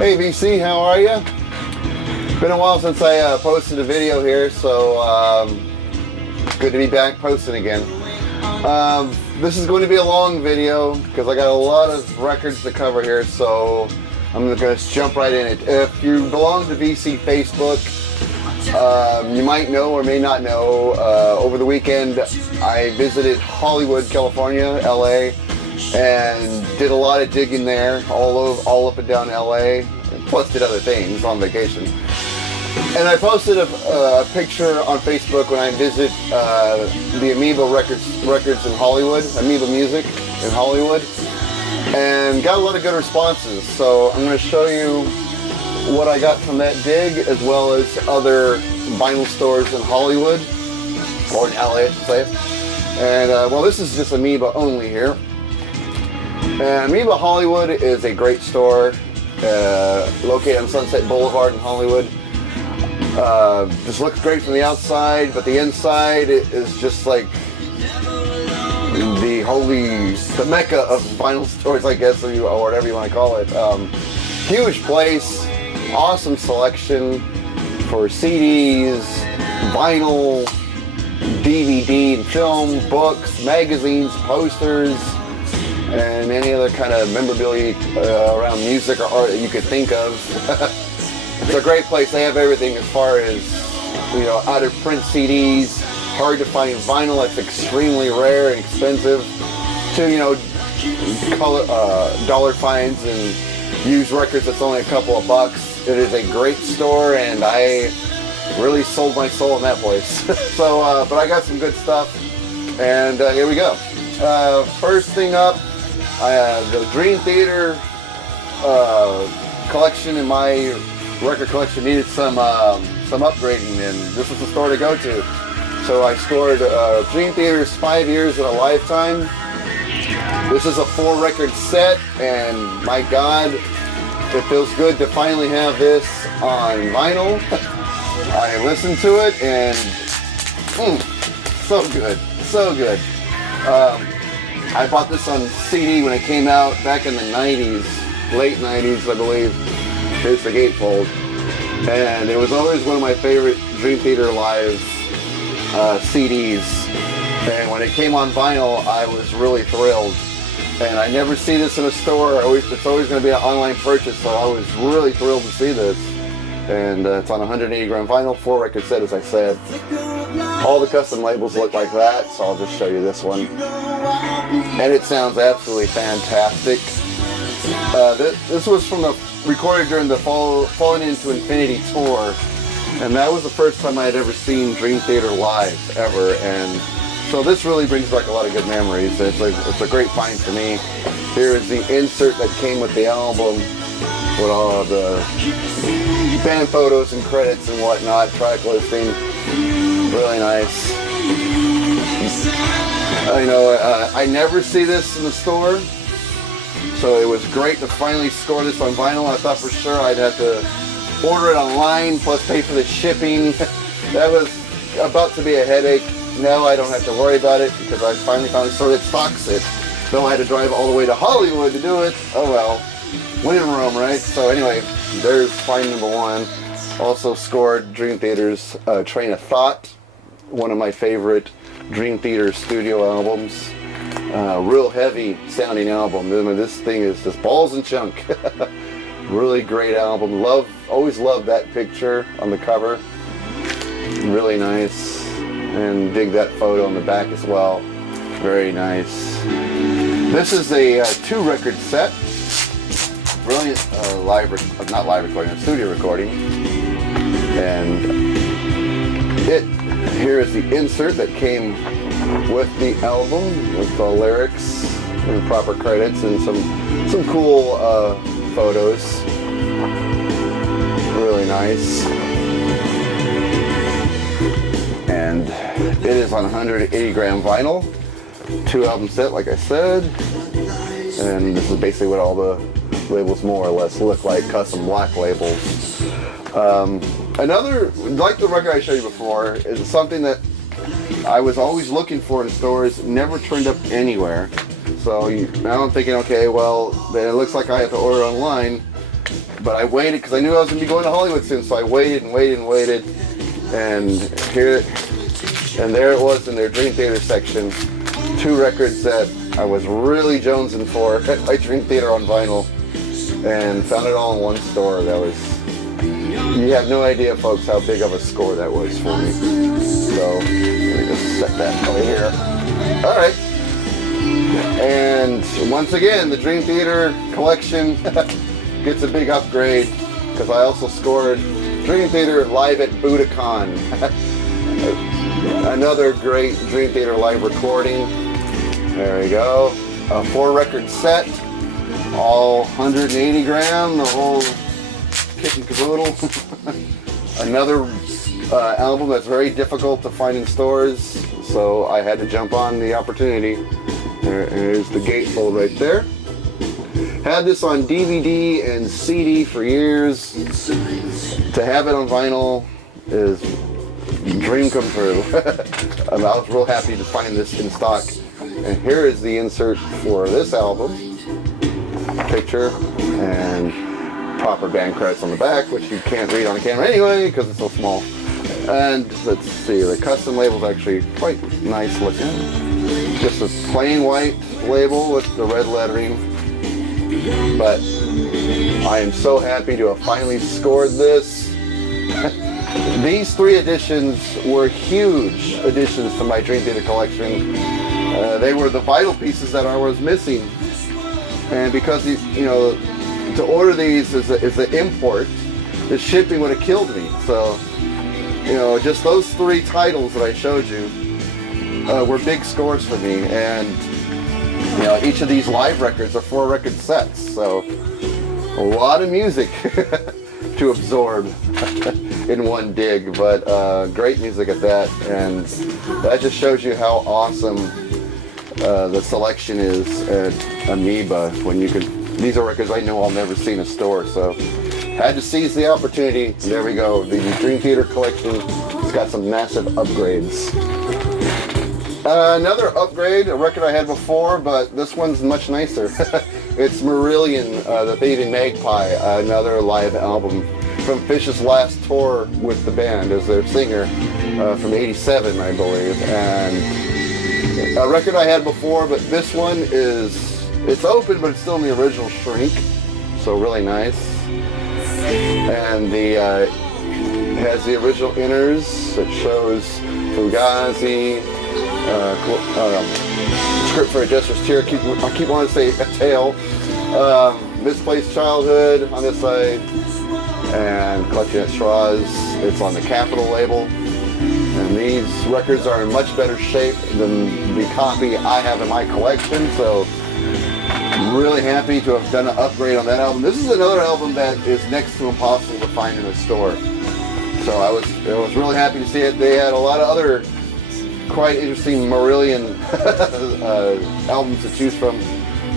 Hey VC, how are you? Been a while since I posted a video here, so good to be back posting again. This is going to be a long video because I got a lot of records to cover here, so I'm going to jump right in it. If you belong to VC Facebook, you might know or may not know, over the weekend I visited Hollywood, California, LA, and did a lot of digging there, all up and down LA, plus did other things on vacation. And I posted a picture on Facebook when I visit the Amoeba records in Hollywood, Amoeba Music in Hollywood, and got a lot of good responses. So I'm going to show you what I got from that dig, as well as other vinyl stores in Hollywood, or in LA, I should say. And well, this is just Amoeba only here. And Amoeba Hollywood is a great store, located on Sunset Boulevard in Hollywood. Just looks great from the outside, but the inside is just like the mecca of vinyl stores, I guess, or whatever you want to call it. Huge place, awesome selection for CDs, vinyl, DVD and film, books, magazines, posters, and any other kind of memorabilia around music or art that you could think of. It's a great place. They have everything as far as, you know, out of print CDs, hard to find vinyl that's extremely rare and expensive, to, you know, dollar finds and used records that's only a couple of bucks. It is a great store, and I really sold my soul in that place. So, but I got some good stuff, and here we go. First thing up, I have the Dream Theater collection in my record collection needed some upgrading, and this was the store to go to. So I scored Dream Theater's 5 Years in a Lifetime. This is a 4-record set, and my God, it feels good to finally have this on vinyl. I listened to it, and so good, so good. I bought this on CD when it came out back in the 90s, late 90s, I believe. Here's the gatefold. And it was always one of my favorite Dream Theater Live CDs. And when it came on vinyl, I was really thrilled. And I never see this in a store. It's always going to be an online purchase, so I was really thrilled to see this. And it's on 180 gram vinyl, 4-record set, as I said. All the custom labels look like that, so I'll just show you this one. And it sounds absolutely fantastic. This was recorded during the Falling Into Infinity tour, and that was the first time I had ever seen Dream Theater live, ever. And so this really brings back a lot of good memories. It's a great find for me. Here is the insert that came with the album, with all of the band photos and credits and whatnot, track listing. Really nice. I never see this in the store, so it was great to finally score this on vinyl. I thought for sure I'd have to order it online, plus pay for the shipping. That was about to be a headache. Now I don't have to worry about it because I finally found a store that stocks it. Though I had to drive all the way to Hollywood to do it. Oh well. When in Rome, right? So anyway, there's find number 1. Also scored Dream Theater's Train of Thought, one of my favorite Dream Theater studio albums. Real heavy sounding album. I mean, this thing is just balls and chunk. Really great album. Always loved that picture on the cover. Really nice. And dig that photo on the back as well. Very nice. This is a 2-record set. Brilliant studio recording. And here is the insert that came with the album, with the lyrics and proper credits and some cool photos. Really nice. And it is on 180 gram vinyl, 2-album set, like I said. And this is basically what all the labels more or less look like, custom black labels. Another, like the record I showed you before, is something that I was always looking for in stores, never turned up anywhere. So now I'm thinking, okay, well, then it looks like I have to order online. But I waited because I knew I was going to be going to Hollywood soon, so I waited and waited and waited. And there it was in their Dream Theater section. 2 records that I was really jonesing for at my Dream Theater on vinyl, and found it all in one store. That was, you have no idea, folks, how big of a score that was for me. So let me just set that over here. All right. And once again, the Dream Theater collection gets a big upgrade because I also scored Dream Theater Live at Budokan. Another great Dream Theater live recording. There we go. A 4-record set, all 180 gram, the whole kit and caboodle. Another album that's very difficult to find in stores, so I had to jump on the opportunity. There's the gatefold right there. Had this on DVD and CD for years. To have it on vinyl is dream come true. I was real happy to find this in stock. And here is the insert for this album. Picture and proper band credits on the back, which you can't read on the camera anyway because it's so small. And let's see, the custom label is actually quite nice looking. Just a plain white label with the red lettering. But I am so happy to have finally scored this. These 3 editions were huge additions to my Dream Theater collection. They were the vital pieces that I was missing. And because, you know, to order these is the import, the shipping would have killed me. So, you know, just those 3 titles that I showed you were big scores for me. And, you know, each of these live records are 4-record sets. So, a lot of music to absorb in one dig, but great music at that. And that just shows you how awesome the selection is at Amoeba. When you can, these are records I know I'll never see in a store, so had to seize the opportunity. There we go. The Dream Theater collection has got some massive upgrades. Another upgrade, a record I had before, but this one's much nicer. It's Marillion, the Thieving Magpie, another live album from Fish's last tour with the band as their singer from '87, I believe. And a record I had before, but this one it's open, but it's still in the original shrink, so really nice. And the has the original inners. It shows Fugazi, Script for a Jester's Tear. I keep wanting to say a tale. Misplaced Childhood on this side, and Clutching at Straws. It's on the Capitol label. And these records are in much better shape than the copy I have in my collection, so I'm really happy to have done an upgrade on that album. This is another album that is next to impossible to find in a store. So I was really happy to see it. They had a lot of other quite interesting Marillion albums to choose from,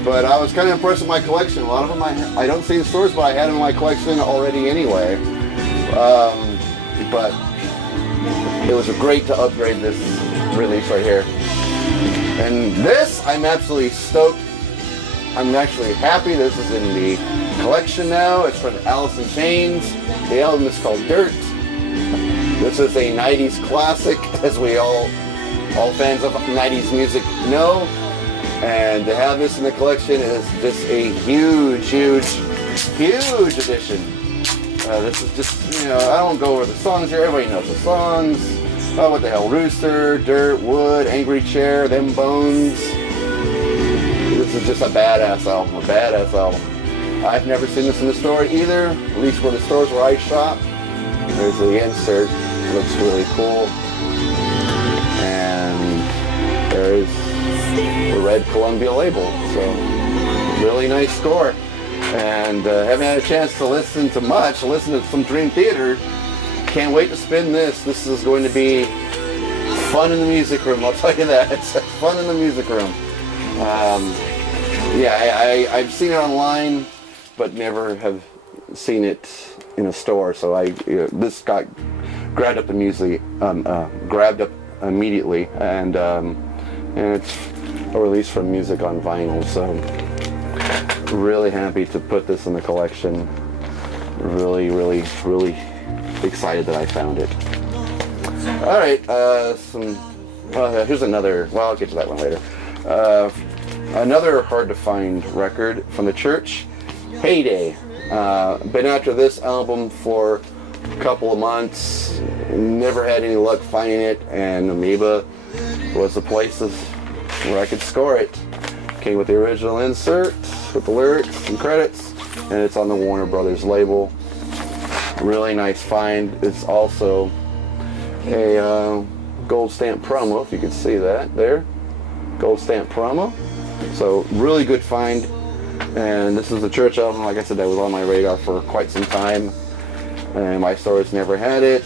but I was kind of impressed with my collection. A lot of them I don't see in stores, but I had them in my collection already anyway. But it was great to upgrade this release right here. And this, I'm absolutely stoked. I'm actually happy this is in the collection now. It's from Alice in Chains. The album is called Dirt. This is a 90s classic, as we all fans of 90s music know. And to have this in the collection is just a huge, huge, huge addition. This is just, you know, I don't go over the songs here. Everybody knows the songs. Oh, what the hell? Rooster, Dirt, Wood, Angry Chair, Them Bones. This is just a badass album, I've never seen this in the store either, at least for the stores where I shop. There's the insert. It looks really cool. And there's the red Columbia label. So, really nice score. And haven't had a chance to listen to some Dream Theater. Can't wait to spin this. This is going to be fun in the music room, I'll tell you that. It's fun in the music room. Yeah, I've seen it online, but never have seen it in a store. So this got grabbed up immediately, and it's a release from Music on Vinyl. So really happy to put this in the collection. really, really, really excited that I found it. All right, here's another. Well, I'll get to that one later. Another hard to find record from the Church, Heyday. Been after this album for a couple of months. Never had any luck finding it, and Amoeba was the places where I could score it. Came with the original insert with the lyrics and credits, and it's on the Warner Brothers label. Really nice find. It's also a gold stamp promo, if you can see that there. Gold stamp promo. So really good find. And this is the Church album, like I said, that was on my radar for quite some time. And my stores never had it.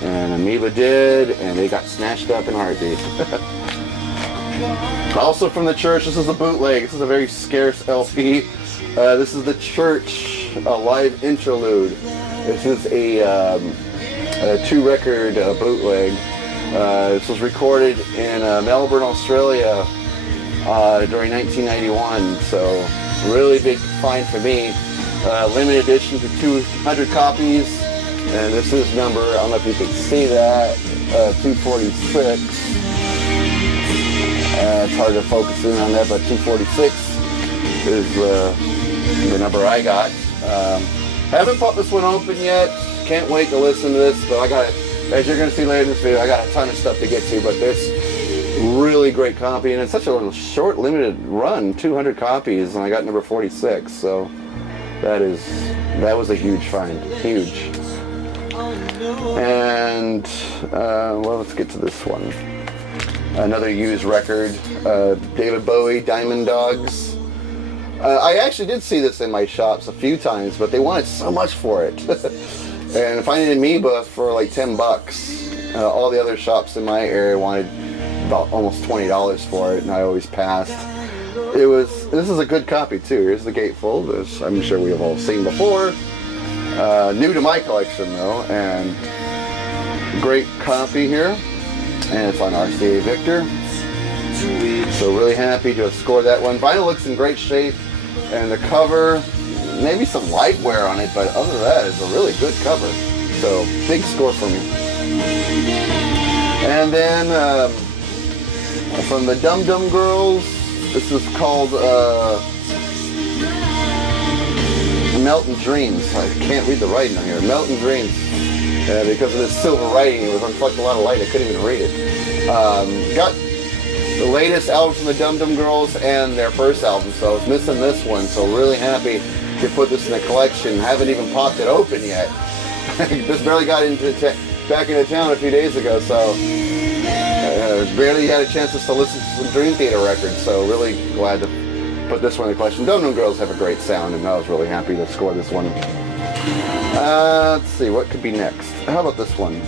And Amoeba did, and they got snatched up in a heartbeat. Also from the Church, this is a bootleg. This is a very scarce LP. This is the Church, a live interlude. This is a 2-record bootleg. This was recorded in Melbourne, Australia during 1991. So really big find for me. Limited edition to 200 copies. And this is number, I don't know if you can see that, 246. It's hard to focus in on that, but 246 is the number I got. Haven't popped this one open yet. Can't wait to listen to this, but I got it. As you're going to see later in this video, I got a ton of stuff to get to, but this really great copy, and it's such a short, limited run, 200 copies, and I got number 46, so that was a huge find, huge. And well, let's get to this one. Another used record, David Bowie, Diamond Dogs. I actually did see this in my shops a few times, but they wanted so much for it. And finding Amoeba for like 10 bucks. All the other shops in my area wanted about almost $20 for it, and I always passed. This is a good copy too. Here's the gatefold, which I'm sure we have all seen before. New to my collection though, and great copy here. And it's on RCA Victor. So really happy to have scored that one. Vinyl looks in great shape, and the cover, maybe some light wear on it, but other than that, it's a really good cover. So big score for me. And then from the Dum Dum Girls, this is called Melting Dreams. I can't read the writing on here. Melting Dreams. Because of this silver writing, it was reflecting a lot of light. I couldn't even read it. Got the latest album from the Dum Dum Girls and their first album, so I was missing this one. So really happy to put this in the collection. Haven't even popped it open yet. Just barely got back into town a few days ago, so barely had a chance to listen to some Dream Theater records. So really glad to put this one in the collection. Dum Dum Girls have a great sound, and I was really happy to score this one. Let's see, what could be next? How about this one?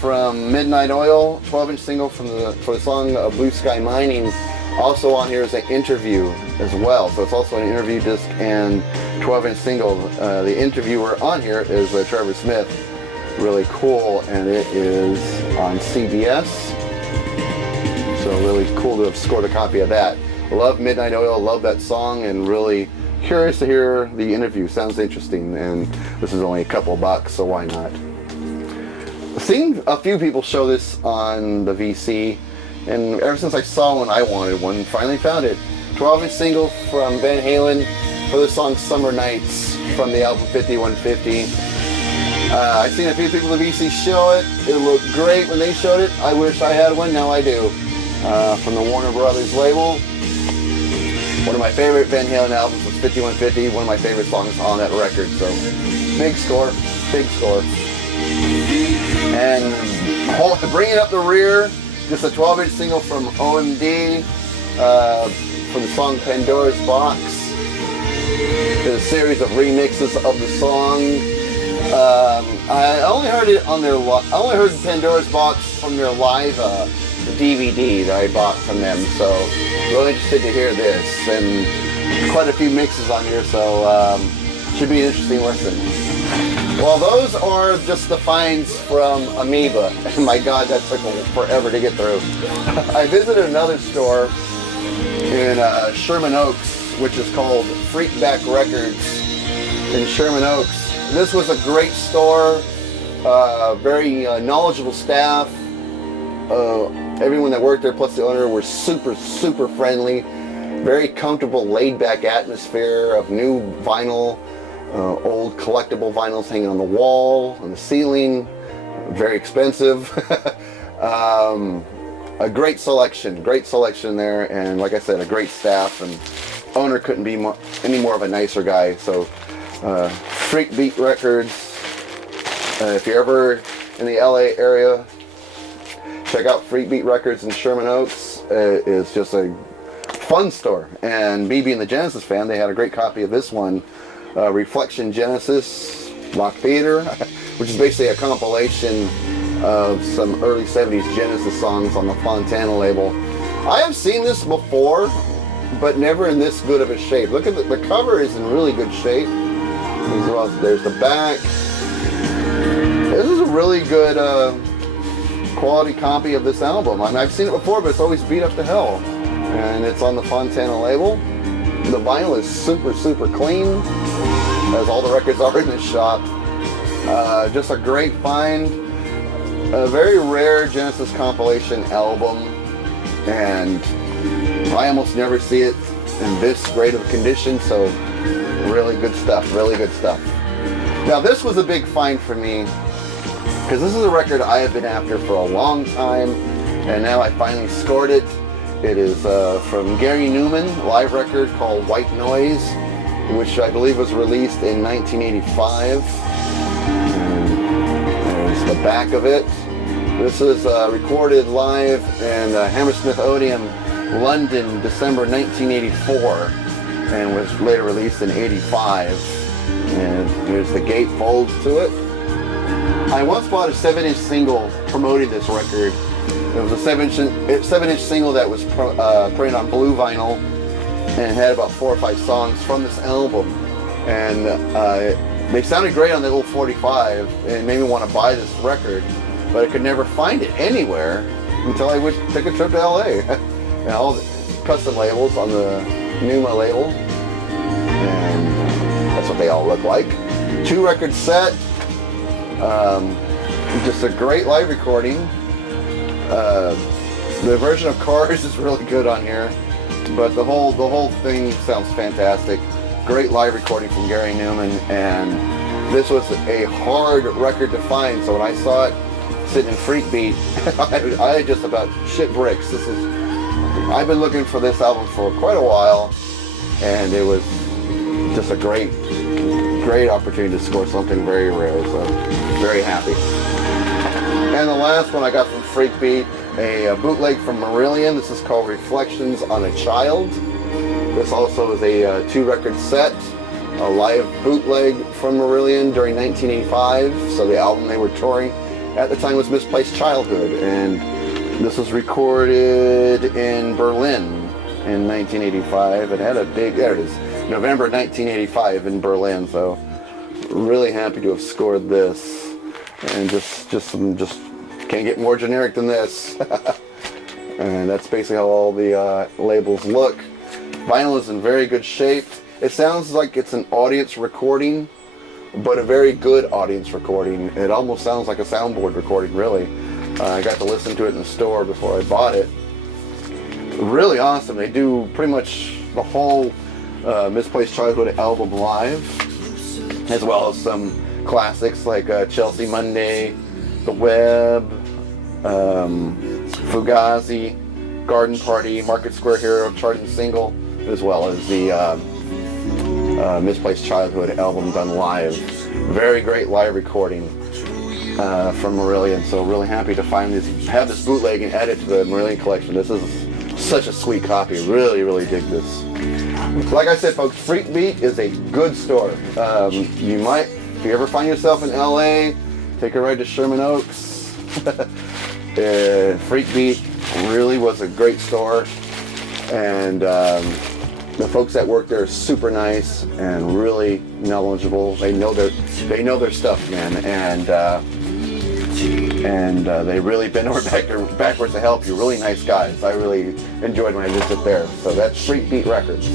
From Midnight Oil, 12-inch single for the song Blue Sky Mining. Also on here is an interview as well. So it's also an interview disc and 12-inch single. The interviewer on here is Trevor Smith. Really cool, and it is on CBS. So really cool to have scored a copy of that. Love Midnight Oil, love that song, and really curious to hear the interview. Sounds interesting, and this is only a couple bucks, so why not? I've seen a few people show this on the VC, and ever since I saw one, I wanted one. Finally found it. 12-inch single from Van Halen for the song Summer Nights from the album 5150. I've seen a few people at the VC show it. It looked great when they showed it. I wish I had one, now I do. From the Warner Brothers label. One of my favorite Van Halen albums was 5150, one of my favorite songs on that record, so big score, big score. And bringing up the rear, just a 12-inch single from OMD, from the song Pandora's Box. There's a series of remixes of the song. I only heard it on their, I only heard Pandora's Box from their live DVD that I bought from them, so really interested to hear this, and quite a few mixes on here, so should be an interesting listen. Well, those are just the finds from Amoeba, and my god, that took forever to get through. I visited another store in Sherman Oaks, which is called Freakbeat Records, in Sherman Oaks. This was a great store, very knowledgeable staff. Everyone that worked there, plus the owner, were super, super friendly. Very comfortable, laid-back atmosphere of new vinyl, old collectible vinyls hanging on the wall, on the ceiling. Very expensive. A great selection there, and like I said, a great staff, and owner couldn't be any more of a nicer guy. So Freakbeat Records, if you're ever in the LA area, check out Freakbeat Records in Sherman Oaks. It's just a fun store, and me being the Genesis fan, they had a great copy of this one, Reflection Genesis Rock Theater, which is basically a compilation of some early 70s Genesis songs on the Fontana label. I have seen this before, but never in this good of a shape. Look at the cover is in really good shape. As well as there's the back. This is a really good quality copy of this album. I mean, I've seen it before, but it's always beat up to hell. And it's on the Fontana label. The vinyl is super, super clean, as all the records are in this shop. Just a great find. A very rare Genesis compilation album, and I almost never see it in this great of a condition, so really good stuff, really good stuff. Now this was a big find for me, because this is a record I have been after for a long time, and now I finally scored it. It is from Gary Newman, a live record called White Noise, which I believe was released in 1985. There's the back of it. This was recorded live in Hammersmith Odeon, London, December 1984, and was later released in 85. And here's the gatefold to it. I once bought a 7-inch single promoting this record. It was a 7-inch single that was printed on blue vinyl, and had about 4 or 5 songs from this album. And they sounded great on the old 45, and it made me want to buy this record. But I could never find it anywhere until I took a trip to LA. And all the custom labels on the Numa label, and that's what they all look like. 2-record set, just a great live recording. The version of Cars is really good on here, but the whole thing sounds fantastic. Great live recording from Gary Newman, and this was a hard record to find. So when I saw it sitting in Freakbeat, I just about shit bricks. I've been looking for this album for quite a while, and it was just a great opportunity to score something very rare, so very happy. And the last one I got from Freakbeat, a bootleg from Marillion. This is called Reflections on a Child. This also is a 2-record set, a live bootleg from Marillion during 1985, so the album they were touring at the time was Misplaced Childhood, and this was recorded in Berlin in 1985. It had a big, there it is, November 1985 in Berlin, so really happy to have scored this, and just can't get more generic than this. And that's basically how all the labels look. Vinyl is in very good shape. It sounds like it's an audience recording, but a very good audience recording. It almost sounds like a soundboard recording, really. I got to listen to it in the store before I bought it. Really awesome. They do pretty much the whole Misplaced Childhood album live, as well as some classics like Chelsea Monday, The Web, Fugazi, Garden Party, Market Square Hero, charting single, as well as the Misplaced Childhood album done live. Very great live recording from Marillion, so really happy to have this bootleg and add it to the Marillion collection. This is such a sweet copy. Really, really dig this. Like I said, folks, Freakbeat is a good store. You might, if you ever find yourself in LA, take a ride to Sherman Oaks. Freakbeat really was a great store, and the folks that work there are super nice and really knowledgeable. They know their stuff, man, and they really bend over backwards to help you. Really nice guys. I really enjoyed my visit there. So that's Freakbeat Records.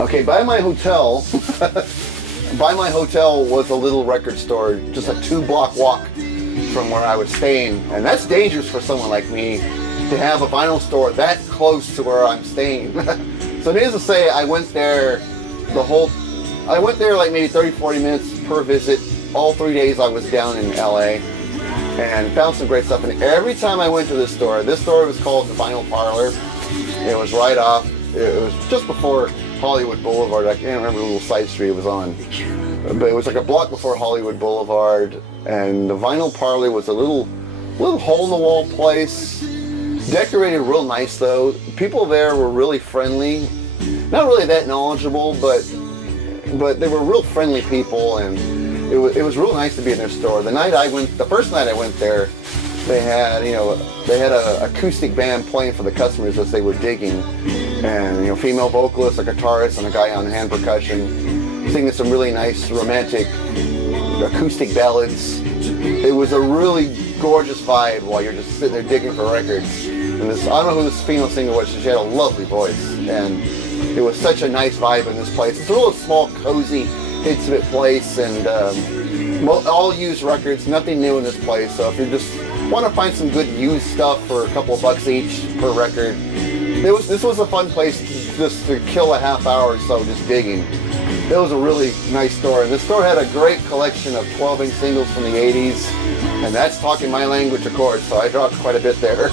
Okay, by my hotel was a little record store, just a 2-block walk from where I was staying, and that's dangerous for someone like me to have a vinyl store that close to where I'm staying. So needless to say, I went there like maybe 30-40 minutes per visit all 3 days I was down in LA, and found some great stuff. And every time I went to this store was called the Vinyl Parlor. It was right off, it was just before Hollywood Boulevard. I can't remember the little side street it was on, but it was like a block before Hollywood Boulevard. And the Vinyl Parlor was a little hole-in-the-wall place, decorated real nice though. People there were really friendly, not really that knowledgeable, but they were real friendly people, and it was real nice to be in their store. The first night I went there, they had a acoustic band playing for the customers as they were digging, and female vocalists, a guitarist, and a guy on hand percussion singing some really nice romantic acoustic ballads. It was a really gorgeous vibe while you're just sitting there digging for records. And I don't know who this female singer was. She had a lovely voice, and it was such a nice vibe in this place. It's a little small, cozy, intimate place, and all used records, nothing new in this place. So if you just want to find some good used stuff for a couple of bucks each per record, this was a fun place just to kill a half hour or so just digging. It was a really nice store, and this store had a great collection of 12-inch singles from the 80s, and that's talking my language, of course, so I dropped quite a bit there.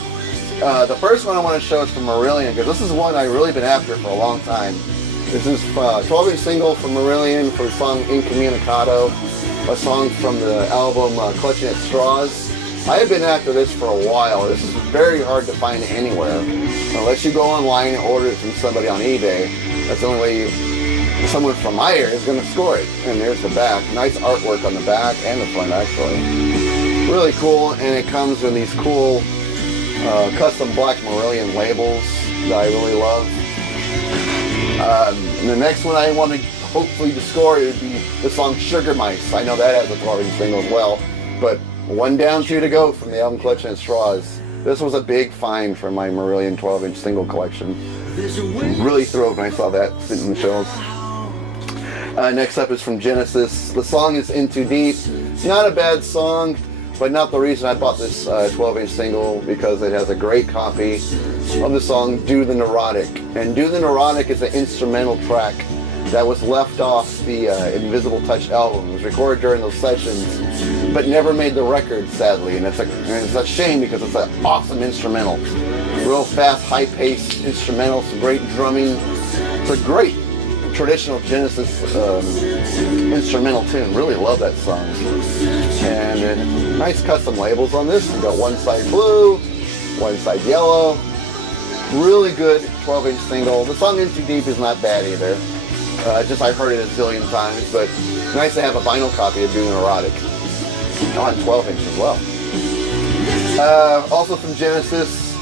The first one I want to show is from Marillion, because this is one I've really been after for a long time. This is a 12-inch single from Marillion for the song Incommunicado, a song from the album Clutching at Straws. I have been after this for a while. This is very hard to find anywhere, unless you go online and order it from somebody on eBay. That's the only way someone from my area is going to score it. And there's the back. Nice artwork on the back and the front, actually. Really cool, and it comes in these cool custom black Marillion labels that I really love. The next one I want to hopefully to score would be the song Sugar Mice. I know that has a 12-inch single as well, but one down, two to go from the album Clutching at Straws. This was a big find for my Marillion 12-inch single collection. Really thrilled when I saw that sitting in the shelves. Next up is from Genesis. The song is In Too Deep. Not a bad song, but not the reason I bought this 12-inch single, because it has a great copy of the song Do the Neurotic. And Do the Neurotic is an instrumental track that was left off the Invisible Touch album. It was recorded during those sessions, but never made the record, sadly. And it's a shame, because it's an awesome instrumental. Real fast, high-paced instrumental, some great drumming. It's a great traditional Genesis instrumental tune. Really love that song. And nice custom labels on this. We've got one side blue, one side yellow. Really good 12-inch single. The song In Too Deep is not bad either. I heard it a zillion times, but nice to have a vinyl copy of Do the Neurotic on 12-inch as well. Also from Genesis,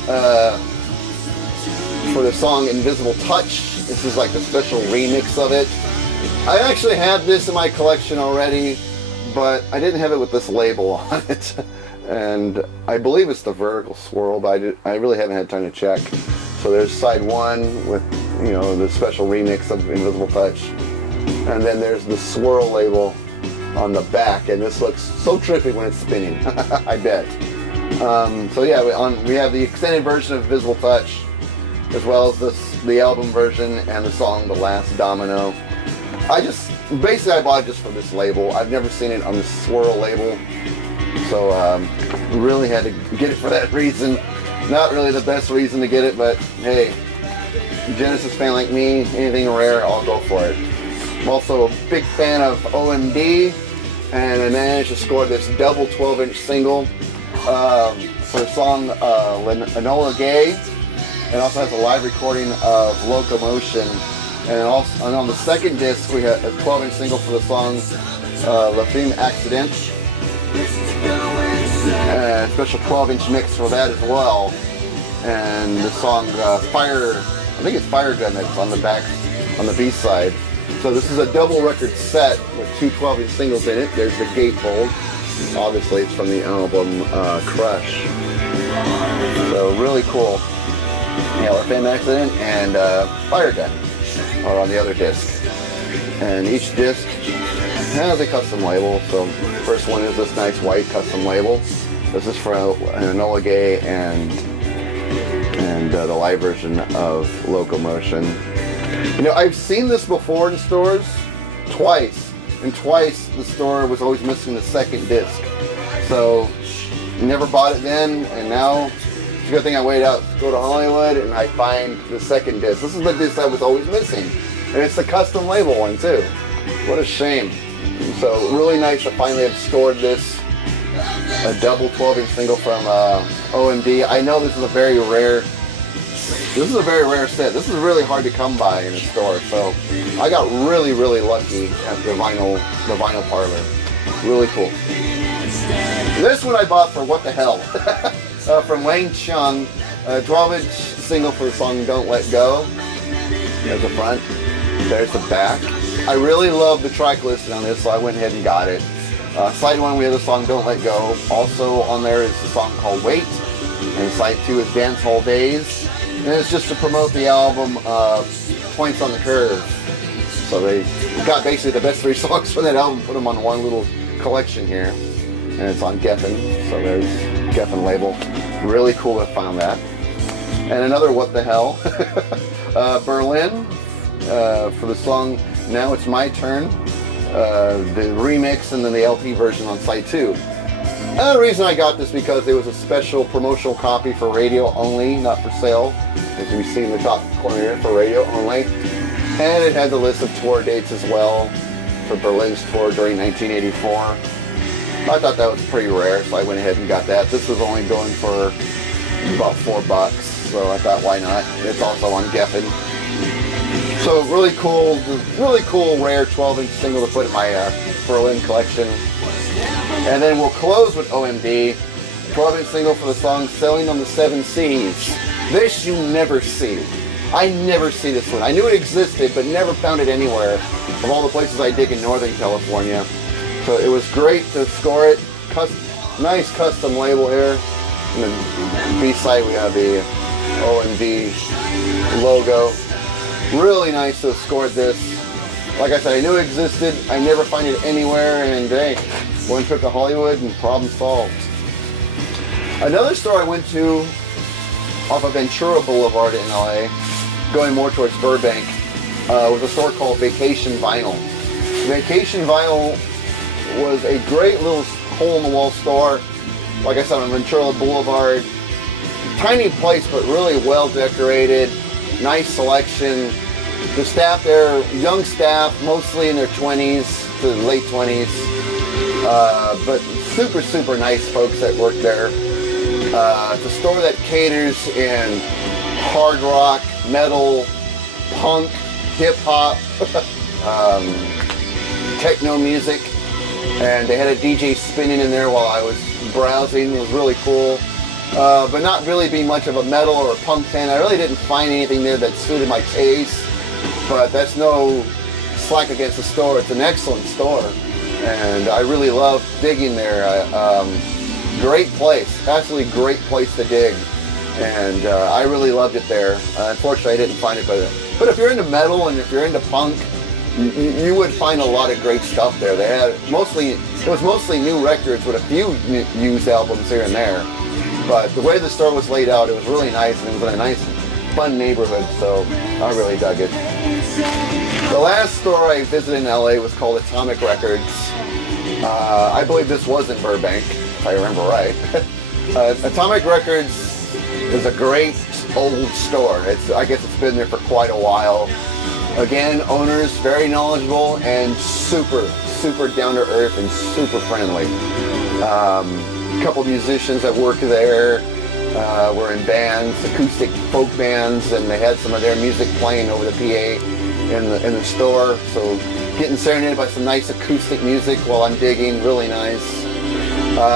for the song Invisible Touch. This is like a special remix of it. I actually had this in my collection already, but I didn't have it with this label on it. And I believe it's the Vertical Swirl, but I really haven't had time to check. So there's side one with, the special remix of Invisible Touch. And then there's the Swirl label on the back, and this looks so trippy when it's spinning. I bet. So yeah, we have the extended version of Invisible Touch, as well as the album version and the song The Last Domino. I bought it just for this label. I've never seen it on the Swirl label, so really had to get it for that reason. Not really the best reason to get it, but hey, Genesis fan like me, anything rare, I'll go for it. I'm also a big fan of OMD, and I managed to score this double 12-inch single for the song Enola Gay. It also has a live recording of Locomotion. And on the second disc, we have a 12-inch single for the song La Femme Accident. A special 12-inch mix for that as well. And the song I think it's Fire Gun that's on the back, on the B-side. So this is a double record set with two 12-inch singles in it. There's the gatefold. Obviously it's from the album Crush. So really cool. Yeah, La Femme Accident and Fire Gun. or on the other disc. And each disc has a custom label. So first one is this nice white custom label. This is for Enola Gay and the live version of Locomotion. You know, I've seen this before in stores twice, and twice the store was always missing the second disc. So never bought it then, and now it's a good thing I waited out to go to Hollywood and I find the second disc. This is the disc I was always missing, and it's the custom label one too. What a shame. So really nice to finally have scored this, a double 12-inch single from OMD. I know this is a very rare set. This is really hard to come by in a store, so I got really lucky at the vinyl parlor. Really cool. This one I bought for What the Hell from Wang Chung, a 12-inch single for the song Don't Let Go. There's the front, there's the back. I really love the track listing on this, so I went ahead and got it. Side 1 we have the song Don't Let Go. Also on there is the song called Wait, and side 2 is Dance Hall Days. And it's just to promote the album Points on the Curve. So they got basically the best 3 songs from that album, put them on one little collection here. And it's on Geffen, so there's Geffen label. Really cool to find that. And another What the Hell, Berlin, for the song Now It's My Turn, the remix and then the LP version on side 2. The reason I got this because it was a special promotional copy for radio only, not for sale, as you see in the top corner here, for radio only. And it had the list of tour dates as well for Berlin's tour during 1984. I thought that was pretty rare, so I went ahead and got that. This was only going for about $4, so I thought, why not? It's also on Geffen. So really cool, rare 12-inch single to put in my Berlin collection. And then we'll close with OMD, 12-inch single for the song Sailing on the Seven Seas. This you never see. I never see this one. I knew it existed, but never found it anywhere of all the places I dig in Northern California. So it was great to score it. Nice custom label here. And the B-side we have the OMD logo. Really nice to have scored this. Like I said, I knew it existed. I never find it anywhere, and hey, one trip to Hollywood and problem solved. Another store I went to off of Ventura Boulevard in LA, going more towards Burbank, was a store called Vacation Vinyl. Vacation Vinyl was a great little hole-in-the-wall store. Like I said, on Ventura Boulevard. Tiny place, but really well decorated. Nice selection. The staff there, young staff, mostly in their 20s to late 20s. But super nice folks that work there. It's a store that caters in hard rock, metal, punk, hip-hop, techno music. And they had a DJ spinning in there while I was browsing. It was really cool. But not really being much of a metal or a punk fan. I really didn't find anything there that suited my taste. But that's no slack against the store. It's an excellent store. And I really love digging there. Great place. Absolutely great place to dig. And I really loved it there. Unfortunately, I didn't find it. But if you're into metal and if you're into punk, you would find a lot of great stuff there. They had it was mostly new records with a few used albums here and there. But the way the store was laid out, it was really nice, and it was in a nice, fun neighborhood, so I really dug it. The last store I visited in LA was called Atomic Records. I believe this was in Burbank, if I remember right. Atomic Records is a great old store. I guess it's been there for quite a while. Again, owners very knowledgeable and super down to earth and super friendly. A couple musicians that work there were in bands, acoustic folk bands, and they had some of their music playing over the PA in the store. So getting serenaded by some nice acoustic music while I'm digging, really nice.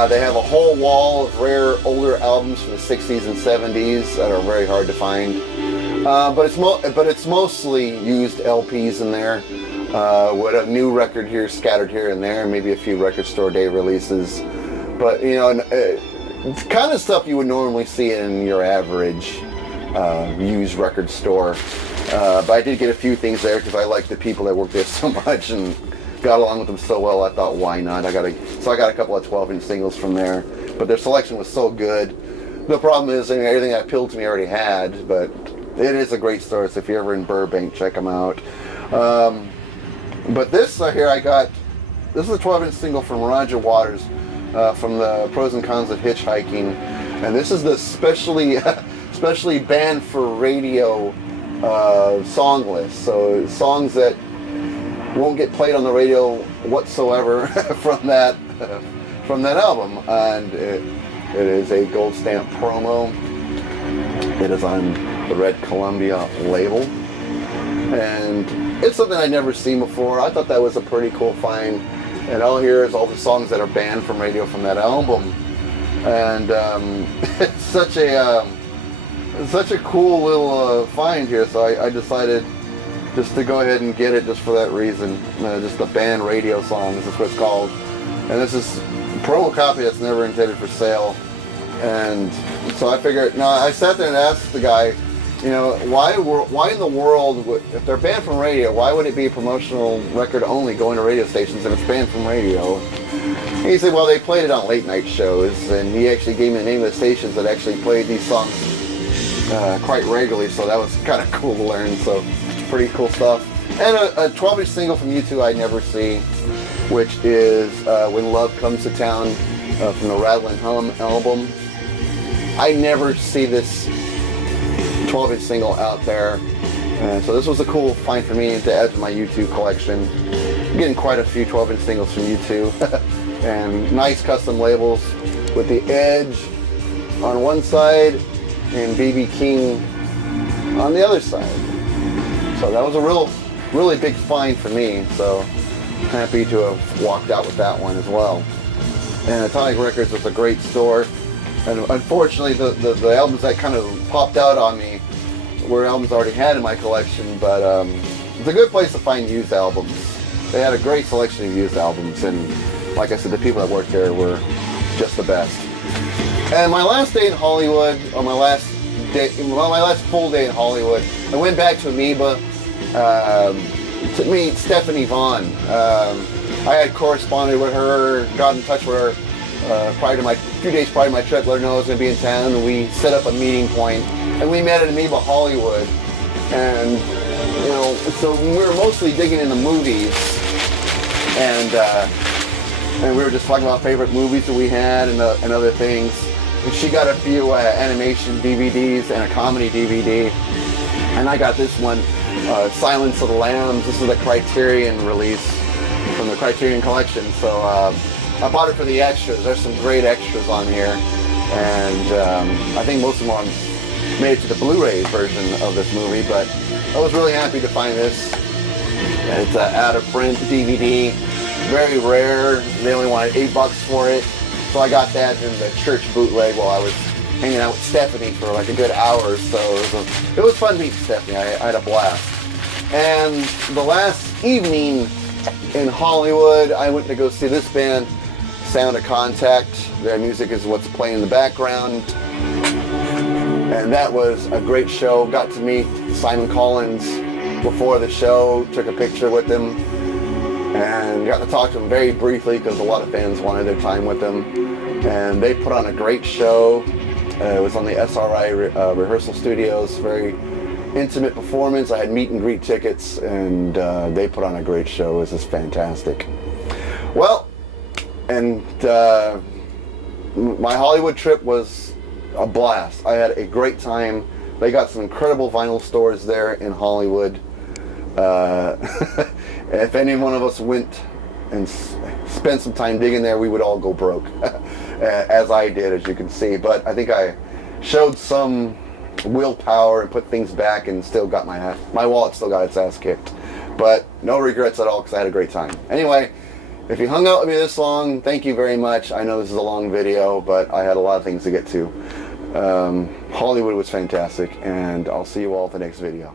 They have a whole wall of rare older albums from the 60s and 70s that are very hard to find. But it's mostly used LPs in there, with a new record here scattered here and there, maybe a few record store day releases. But you know, it's kind of stuff you would normally see in your average used record store. But I did get a few things there because I like the people that work there so much and got along with them so well. I thought, why not? So I got a couple of 12-inch singles from there. But their selection was so good. The problem is, I mean, everything that appealed to me I already had. But it is a great store. So if you're ever in Burbank, check them out. But this here I got. This is a 12-inch single from Roger Waters from the Pros and Cons of Hitchhiking, and this is the specially banned for radio song list. So songs that won't get played on the radio whatsoever from that album, and it is a gold stamp promo. It is on the Red Columbia label, and it's something I'd never seen before. I thought that was a pretty cool find. And all here is all the songs that are banned from radio from that album, and it's such a cool little find here. So I decided just to go ahead and get it just for that reason. Just the banned radio songs is what it's called, and this is a promo copy that's never intended for sale. And so I figured. Now I sat there and asked the guy, you know, why in the world, if they're banned from radio, why would it be a promotional record only going to radio stations if it's banned from radio? And he said, well, they played it on late night shows, and he actually gave me the name of the stations that actually played these songs quite regularly, so that was kind of cool to learn. So pretty cool stuff. And a 12-inch single from U2 I never see, which is When Love Comes to Town from the Rattle and Hum album. I never see this 12-inch single out there, and so this was a cool find for me to add to my U2 collection. I'm getting quite a few 12-inch singles from U2 and nice custom labels with the Edge on one side and BB King on the other side. So that was a really big find for me, so happy to have walked out with that one as well. And Atomic Records was a great store. And unfortunately, the albums that kind of popped out on me were albums I already had in my collection, but it's a good place to find used albums. They had a great selection of used albums, and like I said, the people that worked there were just the best. And my last day in Hollywood, or my last full day in Hollywood, I went back to Amoeba to meet Stephanie Vaughn. I had corresponded with her, got in touch with her a few days prior to my trip, let her know I was going to be in town, and we set up a meeting point, and we met at Amoeba Hollywood. And you know, so we were mostly digging into movies, and we were just talking about favorite movies that we had and other things. And she got a few animation DVDs and a comedy DVD, and I got this one, Silence of the Lambs. This is a Criterion release from the Criterion collection. So I bought it for the extras. There's some great extras on here, and I think most of them made it to the Blu-ray version of this movie, but I was really happy to find this. It's an out-of-print DVD, very rare. They only wanted $8 for it, so I got that in the church bootleg while I was hanging out with Stephanie for like a good hour or so. It was fun meeting Stephanie. I had a blast. And the last evening in Hollywood, I went to go see this band, Sound of Contact. Their music is what's playing in the background. And that was a great show. Got to meet Simon Collins before the show, took a picture with him, and got to talk to him very briefly because a lot of fans wanted their time with him. And they put on a great show. It was on the SRI rehearsal studios, very intimate performance. I had meet and greet tickets, and they put on a great show. It was just fantastic. Well, and my Hollywood trip was a blast. I had a great time. They got some incredible vinyl stores there in Hollywood. If any one of us went and spent some time digging there, we would all go broke, as I did, as you can see. But I think I showed some willpower and put things back, and still got my wallet still got its ass kicked. But no regrets at all, because I had a great time. Anyway, if you hung out with me this long, thank you very much. I know this is a long video, but I had a lot of things to get to. Hollywood was fantastic, and I'll see you all at the next video.